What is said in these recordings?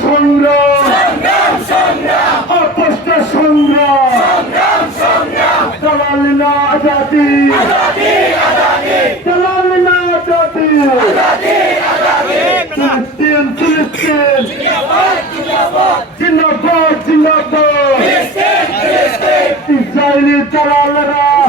সংগ্রাম অপুষ্ট সংগ্রাম দালাল না আজাদি দালাল না আজাদি ফিলিস্তিন ফিলিস্তিন জিন্দাবাদ জিন্দাবাদ ইসরায়েলি দালালরা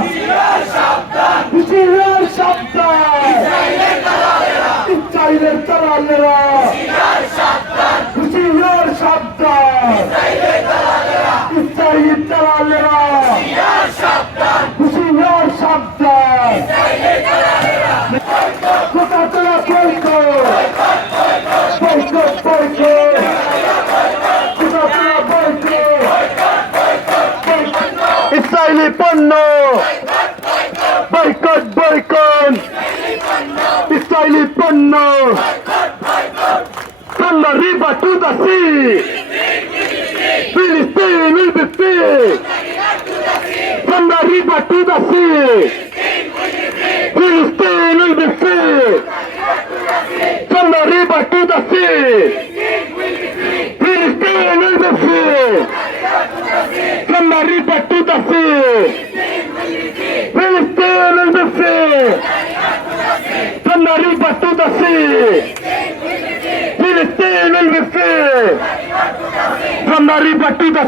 পণ্য বয়কট বয়কট ইসরায়েলি পণ্য From the river to the sea, Philistine will be free. From the river to the sea, Philistine will be free. From the river to the sea, Philistine will be free. From the river to the sea, Philistine will be free. From the river to the sea, Philistine will be free. From the river to the